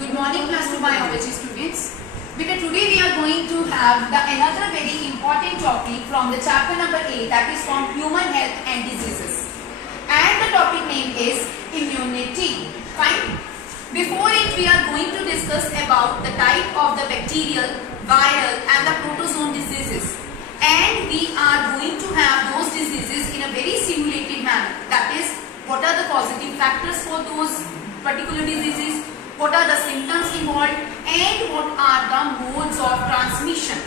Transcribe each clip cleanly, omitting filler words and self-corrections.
Good morning, class 2 biology students. Because today we are going to have another very important topic from the chapter number 8, that is from human health and diseases. And the topic name is immunity. Fine. Before it, we are going to discuss about the type of the bacterial, viral and the protozoan diseases. And we are going to have those diseases in a very simulated manner. That is, what are the causative factors for those particular diseases, what are the symptoms involved, and what are the modes of transmission.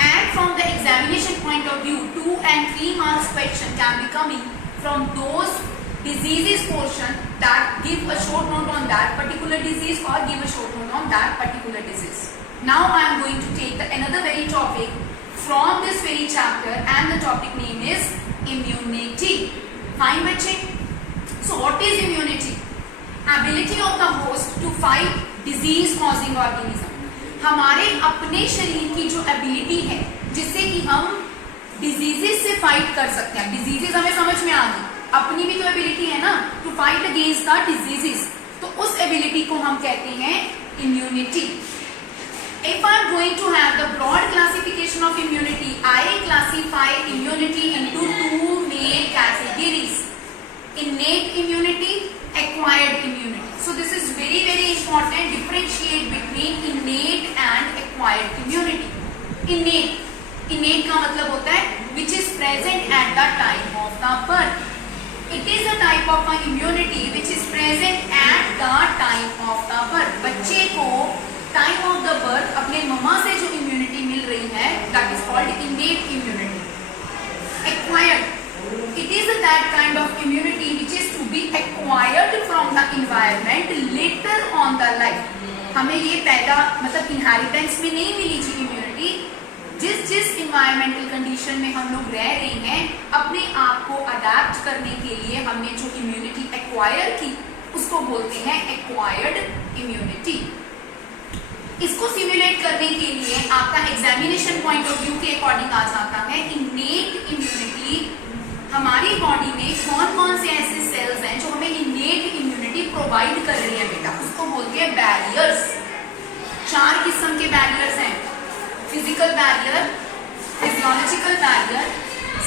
And from the examination point of view, 2 and 3 marks question can be coming from those diseases portion that give a short note on that particular disease or give a short note on that particular disease. Now I am going to take another very topic from this very chapter, and the topic name is immunity. Fine बच्चे. So what is immunity? Ability of the host to fight disease causing organism. हमारे अपने शरीर की जो ability है जिससे कि हम डिजीजेस से फाइट कर सकते हैं. डिजीजेस हमें समझ में आ गई, अपनी भी तो एबिलिटी है ना to fight against the diseases. तो उस एबिलिटी को हम कहते हैं immunity. If I am going to have the broad classification of immunity, I classify immunity into 2 main categories: innate immunity, acquired immunity. So this is very important. Differentiate between innate and acquired immunity. Innate का मतलब होता है which is present at the time of the birth. It is a type of immunity which is present at the time of the birth. बच्चे को time of the birth अपने मम्मा से जो immunity मिल रही है that is called innate immunity. Acquired, it is that kind of immunity which is to be acquired from the environment later on the life. हमें ये पैदा मतलब इनहेरिटेंस में नहीं मिली थी इम्यूनिटी. जिस इन्वायरमेंटल कंडीशन में हम लोग रह रहे हैं, अपने आप को अडेप्ट करने के लिए हमने जो इम्यूनिटी एक्वायर की उसको बोलते हैं एक्वायर्ड इम्यूनिटी. इसको सिमुलेट करने के लिए आपका एग्जामिनेशन पॉइंट ऑफ व्यू के अकॉर्डिंग आ जाता है इन्नेट इम्यूनिटी. हमारी बॉडी में कौन कौन से ऐसे सेल्स हैं जो हमें इन्नेट इम्यूनिटी प्रोवाइड कर रही है बेटा, उसको बोलते हैं बैरियर्स. 4 किस्म के बैरियर्स हैं: physical barrier, physiological barrier,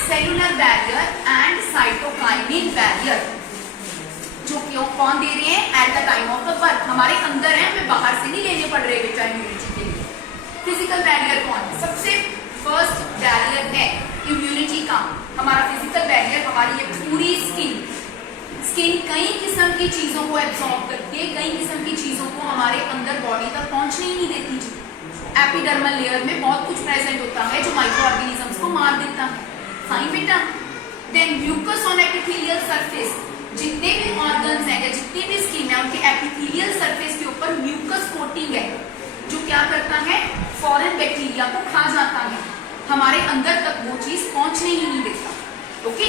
cellular barrier and cytokinin barrier. जो क्यों कौन दे रहे हैं? At the time of the birth. हमारे अंदर है, हमें बाहर से नहीं लेने पड़ रहे बेटा इम्यूनिटी के लिए. फिजिकल बैरियर कौन है? सबसे फर्स्ट बैरियर है इम्यूनिटी का हमारा फिजिकल बैरियर. हमारी ये पूरी स्किन कई किस्म की चीजों को एब्सॉर्ब करती है, कई किस्म की चीजों को हमारे अंदर बॉडी तक पहुंचने ही नहीं देती. एपिडर्मल लेयर में बहुत कुछ प्रेजेंट होता है जो माइक्रो ऑर्गेनिजम्स को मार देता है. फाइन बेटा. Then mucus on epithelial surface. जितने भी ऑर्गन्स हैं या जितनी भी स्किन है उनके एपिथेलियल सरफेस के ऊपर म्यूकस कोटिंग है जो क्या करता है? फॉरेन बैक्टीरिया को खा जाता है, हमारे अंदर तक वो चीज पहुंचने ही नहीं देता. ओके.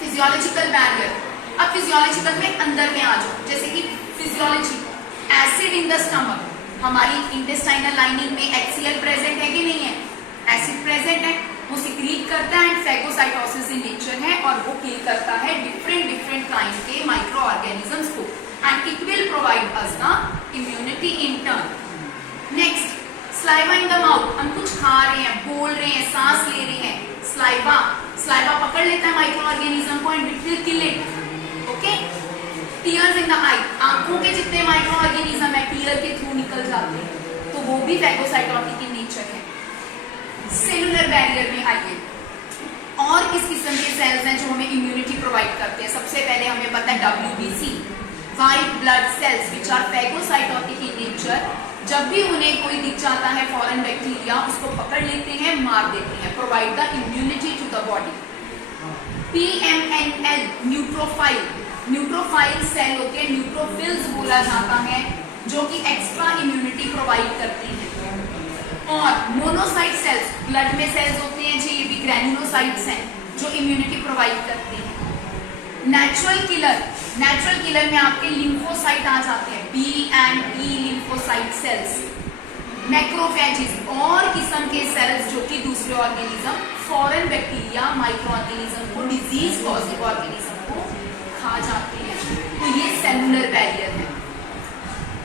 Physiological barrier. अब फिजियोलॉजिकल में अंदर में आ जाओ. जैसे कि physiology, acid in the stomach. हमारी इंटेस्टाइनल लाइनिंग में HCl प्रेजेंट है कि नहीं है? एसिड प्रेजेंट है, वो सिक्रीट करता है एंड फैगोसाइटोसिस इन नेचर है और वो किल करता है डिफरेंट काइंड के माइक्रो ऑर्गेनिजम्स को and it will provide us the immunity in turn. Next, saliva in the mouth. हम कुछ खा रहे हैं, बोल रहे हैं, सांस ले रहे हैं. स्लाइवा पकड़ लेता है माइक्रो ऑर्गेनिज्म को and it will kill it. Okay. Tears in the eye. आंखों के जितने माइक्रो ऑर्गेनिज्म है टीयर के थ्रू निकल जाते हैं, तो वो भी फैगोसाइटोटिक इन नेचर है. सेलुलर बैरियर में आइए, और किस किस्म के सेल्स हैं जो हमें इम्यूनिटी प्रोवाइड करते हैं. सबसे पहले हमें पता है WBC, white blood cells which are phagocytotic in nature. जब भी उन्हें कोई दिख जाता है फॉरेन बैक्टीरिया, उसको पकड़ लेते हैं, मार देते हैं, provide the immunity to the body. PMNL, neutrophil. Neutrophil cell होते हैं, न्यूट्रोफिल्स बोला जाता है, जो कि एक्स्ट्रा इम्यूनिटी प्रोवाइड करते हैं. और मोनोसाइट सेल्स, ब्लड में सेल्स होते हैं जी, ये भी ग्रैन्युलोसाइट्स हैं जो इम्यूनिटी प्रोवाइड करते हैं. नेचुरल किलर में आपके लिम्फोसाइट आ जाते हैं, B and E lymphocyte sales. Macrophages और किस्म के सेल्स जो कि दूसरे organism, foreign bacteria, micro organism को, डिजीज कॉजिंग ऑर्गेनिज्म को खा जाते हैं. तो ये सेलुलर बैरियर है.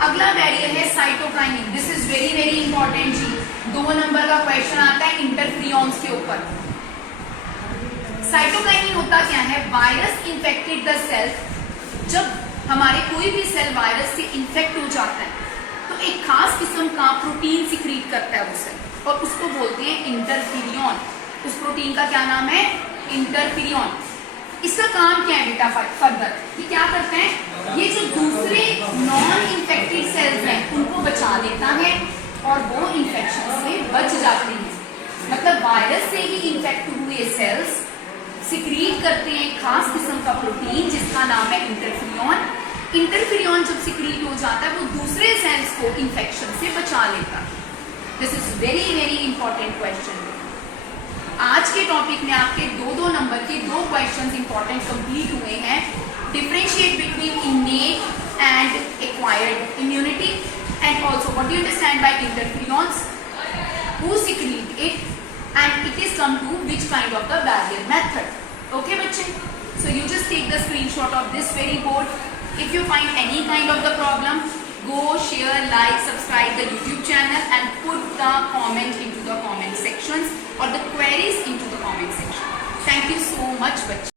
अगला बैरियर है cytokinin. This is very very important जी, 2 नंबर का क्वेश्चन आता है इंटरफ्रियॉन्स के ऊपर। साइटोकाइनिन होता क्या है? वायरस इन्फेक्टेड द सेल, जब हमारे कोई भी सेल वायरस से इन्फेक्ट हो जाता है तो एक खास किस्म का प्रोटीन सिक्रीट करता है वो सेल और उसको बोलते हैं इंटरफिरियन। उस प्रोटीन का क्या नाम है? इंटरफिरियन। इसका काम क्या है बेटा? फर्दर ये क्या करते हैं? ये जो दूसरे नॉन इन्फेक्टेड सेल्स हैं उनको बचा लेता है और वो इन्फेक्शन से बच जाते हैं। मतलब वायरस से ही इन्फेक्ट हुए सेल्स सिक्रीट करते हैं एक खास किस्म का प्रोटीन जिसका नाम है इंटरफिरियन। इंटरफिरियन जब सिक्रीट हो जाता है वो दूसरे सेल्स को इन्फेक्शन से बचा लेता है। This is very very important question. आज के टॉपिक में आपके 2-2 नंबर के 2 क्वेश्चंस इंपॉर्टेंट कंप्लीट हुए हैं। Differentiate between innate and acquired immunity and also what do you understand by interferons, who secrete it and it is come to which kind of the barrier method. Okay बच्चे, so you just take the screenshot of this very board. If you find any kind of the problem, go share, like, subscribe the YouTube channel and put the comment into the comment sections or the queries into the comment section. Thank you so much बच्चे.